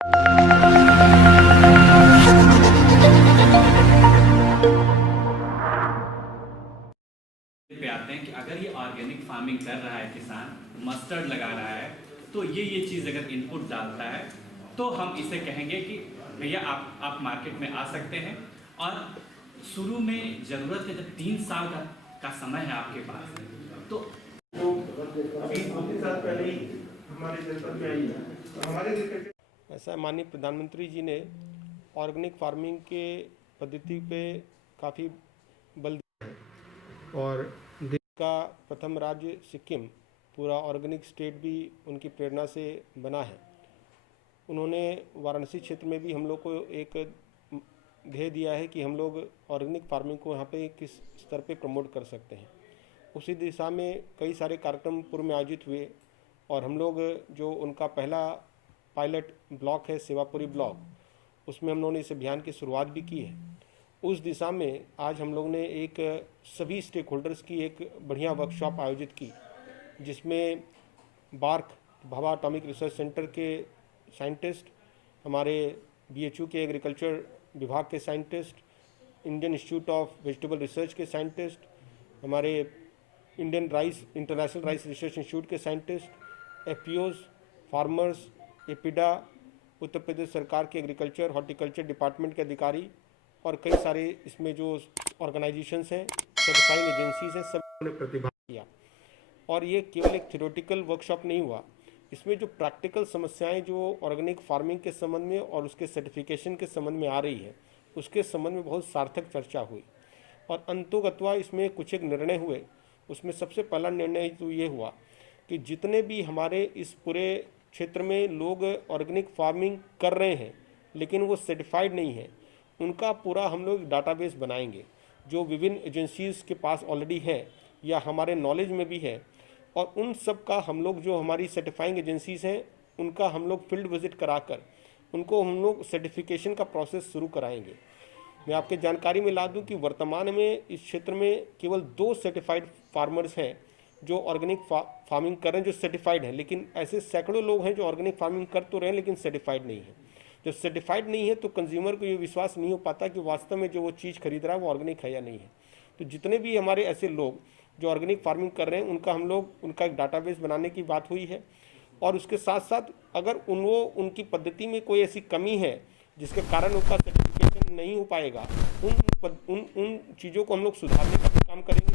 पे आते हैं कि अगर ये ऑर्गेनिक फार्मिंग कर रहा है किसान, मस्टर्ड लगा रहा है, तो ये चीज़ अगर इनपुट डालता है तो हम इसे कहेंगे कि भैया आप मार्केट में आ सकते हैं। और शुरू में ज़रूरत है, जब 3 साल का समय है आपके पास, तो अभी 2-3 साल पहले ही हमारे जनपद में आई है। हमारे ऐसा माननीय प्रधानमंत्री जी ने ऑर्गेनिक फार्मिंग के पद्धति पे काफ़ी बल दिया है और देश का प्रथम राज्य सिक्किम पूरा ऑर्गेनिक स्टेट भी उनकी प्रेरणा से बना है। उन्होंने वाराणसी क्षेत्र में भी हम लोग को एक ध्येय दिया है कि हम लोग ऑर्गेनिक फार्मिंग को यहाँ पे किस स्तर पे प्रमोट कर सकते हैं। उसी दिशा में कई सारे कार्यक्रम पूर्व में आयोजित हुए और हम लोग जो उनका पहला पायलट ब्लॉक है सेवापुरी ब्लॉक, उसमें हम लोगों ने इस अभियान की शुरुआत भी की है। उस दिशा में आज हम लोग ने एक सभी स्टेक होल्डर्स की एक बढ़िया वर्कशॉप आयोजित की, जिसमें BARC Bhabha atomic research centre के साइंटिस्ट, हमारे BHU के एग्रीकल्चर विभाग के scientist, Indian institute of vegetable research के साइंटिस्ट, हमारे इंटरनेशनल राइस रिसर्च इंस्टीट्यूट के scientist, FPOs, farmers, APEDA, Uttar Pradesh सरकार के एग्रीकल्चर हॉर्टिकल्चर डिपार्टमेंट के अधिकारी और कई सारे इसमें जो ऑर्गेनाइजेशंस हैं, सर्टिफाइंग एजेंसीज हैं, सब ने प्रतिभाग किया। और ये केवल एक थ्योरेटिकल वर्कशॉप नहीं हुआ, इसमें जो प्रैक्टिकल समस्याएं जो ऑर्गेनिक फार्मिंग के संबंध में और उसके सर्टिफिकेशन के संबंध में आ रही है, उसके संबंध में बहुत सार्थक चर्चा हुई और अंतोगत्वा इसमें कुछ एक निर्णय हुए। उसमें सबसे पहला निर्णय तो ये हुआ कि जितने भी हमारे इस पूरे क्षेत्र में लोग ऑर्गेनिक फार्मिंग कर रहे हैं लेकिन वो सर्टिफाइड नहीं है, उनका पूरा हम लोग डाटाबेस बनाएंगे जो विभिन्न एजेंसीज के पास ऑलरेडी है या हमारे नॉलेज में भी है। और उन सब का हम लोग जो हमारी सर्टिफाइंग एजेंसीज हैं, उनका हम लोग फील्ड विजिट कराकर उनको हम लोग सर्टिफिकेशन का प्रोसेस शुरू कराएंगे। मैं आपके जानकारी में ला दूं कि वर्तमान में इस क्षेत्र में केवल 2 सर्टिफाइड फार्मर्स हैं जो ऑर्गेनिक फार्मिंग कर रहे हैं, जो सर्टिफाइड हैं। लेकिन ऐसे सैकड़ों लोग हैं जो ऑर्गेनिक फार्मिंग कर तो रहे हैं लेकिन सर्टिफाइड नहीं है। जब सर्टिफाइड नहीं है तो कंज्यूमर को ये विश्वास नहीं हो पाता कि वास्तव में जो वो चीज़ खरीद रहा है वो ऑर्गेनिक है या नहीं है। तो जितने भी हमारे ऐसे लोग जो ऑर्गेनिक फार्मिंग कर रहे हैं, उनका एक डाटाबेस बनाने की बात हुई है। और उसके साथ साथ अगर उनकी पद्धति में कोई ऐसी कमी है जिसके कारण उनका सर्टिफिकेशन नहीं हो पाएगा, उन चीज़ों को हम लोग सुधारने का काम करेंगे।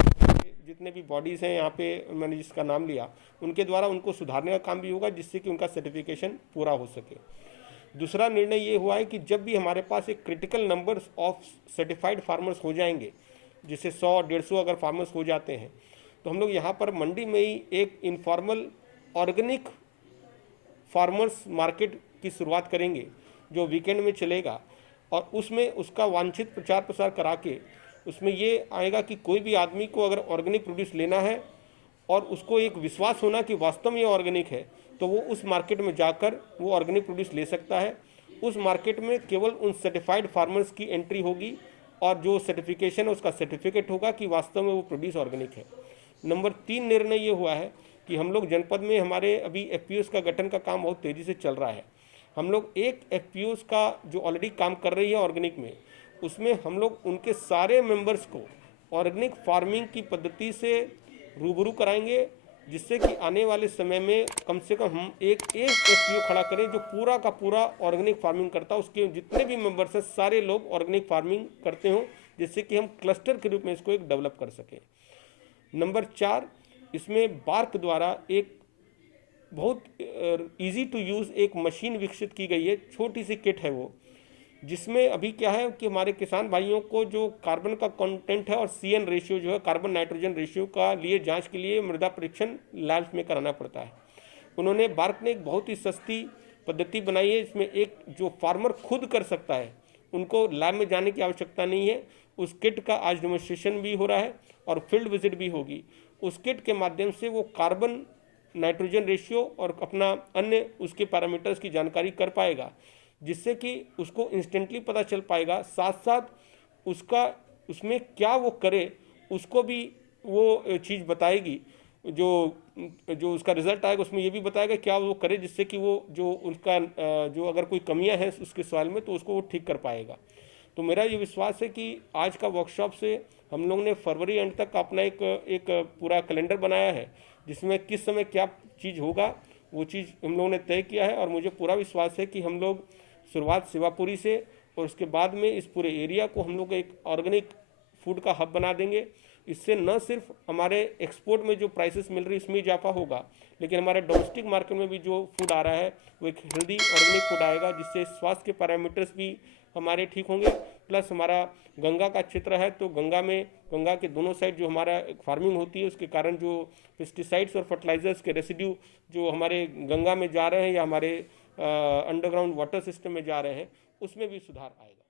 जितने भी बॉडीज़ हैं यहाँ पे मैंने जिसका नाम लिया, उनके द्वारा उनको सुधारने का काम भी होगा जिससे कि उनका सर्टिफिकेशन पूरा हो सके। दूसरा निर्णय ये हुआ है कि जब भी हमारे पास एक critical numbers of certified farmers हो जाएंगे, जिसे 100-150 अगर फार्मर्स हो जाते हैं, तो हम लोग यहाँ पर मंडी में ही एक इनफॉर्मल ऑर्गेनिक फार्मर्स मार्केट की शुरुआत करेंगे जो वीकेंड में चलेगा। और उसमें उसका वांछित प्रचार प्रसार करा के उसमें ये आएगा कि कोई भी आदमी को अगर ऑर्गेनिक प्रोड्यूस लेना है और उसको एक विश्वास होना कि वास्तव में ये ऑर्गेनिक है, तो वो उस मार्केट में जाकर वो ऑर्गेनिक प्रोड्यूस ले सकता है। उस मार्केट में केवल उन सर्टिफाइड फार्मर्स की एंट्री होगी और जो सर्टिफिकेशन है उसका सर्टिफिकेट होगा कि वास्तव में वो प्रोड्यूस ऑर्गेनिक है। नंबर 3 निर्णय ये हुआ है कि हम लोग जनपद में हमारे अभी FPOs का गठन का काम बहुत तेज़ी से चल रहा है। हम लोग एक FPOs का जो ऑलरेडी काम कर रही है ऑर्गेनिक में, उसमें हम लोग उनके सारे मेंबर्स को ऑर्गेनिक फार्मिंग की पद्धति से रूबरू कराएंगे, जिससे कि आने वाले समय में कम से कम हम एक FPO खड़ा करें जो पूरा का पूरा ऑर्गेनिक फार्मिंग करता है। उसके जितने भी मेंबर्स हैं सारे लोग ऑर्गेनिक फार्मिंग करते हों, जिससे कि हम क्लस्टर के रूप में इसको एक डेवलप कर सकें। नंबर 4, इसमें बार्क द्वारा एक बहुत इजी टू यूज़ एक मशीन विकसित की गई है। छोटी सी किट है वो, जिसमें अभी क्या है कि हमारे किसान भाइयों को जो कार्बन का कंटेंट है और CN रेशियो जो है कार्बन नाइट्रोजन रेशियो का लिए जांच के लिए मृदा परीक्षण लैब्स में कराना पड़ता है। उन्होंने बार्क ने एक बहुत ही सस्ती पद्धति बनाई है, इसमें एक जो फार्मर खुद कर सकता है, उनको लैब में जाने की आवश्यकता नहीं है। उस किट का आज डेमोन्स्ट्रेशन भी हो रहा है और फील्ड विजिट भी होगी। उस किट के माध्यम से वो कार्बन नाइट्रोजन रेशियो और अपना अन्य उसके पैरामीटर्स की जानकारी कर पाएगा, जिससे कि उसको इंस्टेंटली पता चल पाएगा। साथ साथ उसमें क्या वो करे उसको भी वो चीज़ बताएगी। जो उसका रिजल्ट आएगा उसमें ये भी बताएगा क्या वो करे, जिससे कि वो जो उनका जो अगर कोई कमियां हैं उसके सवाल में तो उसको वो ठीक कर पाएगा। तो मेरा ये विश्वास है कि आज का वर्कशॉप से हम लोग ने फरवरी एंड तक अपना एक पूरा कैलेंडर बनाया है, जिसमें किस समय क्या चीज़ होगा वो चीज़ हम लोगों ने तय किया है। और मुझे पूरा विश्वास है कि हम लोग शुरुआत सेवापुरी से और उसके बाद में इस पूरे एरिया को हम लोग एक ऑर्गेनिक फूड का हब बना देंगे। इससे न सिर्फ हमारे एक्सपोर्ट में जो प्राइसेस मिल रही है उसमें इजाफा होगा, लेकिन हमारे डोमेस्टिक मार्केट में भी जो फूड आ रहा है वो एक हेल्दी ऑर्गेनिक फूड आएगा, जिससे स्वास्थ्य के पैरामीटर्स भी हमारे ठीक होंगे। प्लस हमारा गंगा का क्षेत्र है, तो गंगा के दोनों साइड जो हमारा फार्मिंग होती है उसके कारण जो पेस्टिसाइड्स और फर्टिलाइजर्स के रेसिड्यू जो हमारे गंगा में जा रहे हैं या हमारे अंडरग्राउंड वाटर सिस्टम में जा रहे हैं उसमें भी सुधार आएगा।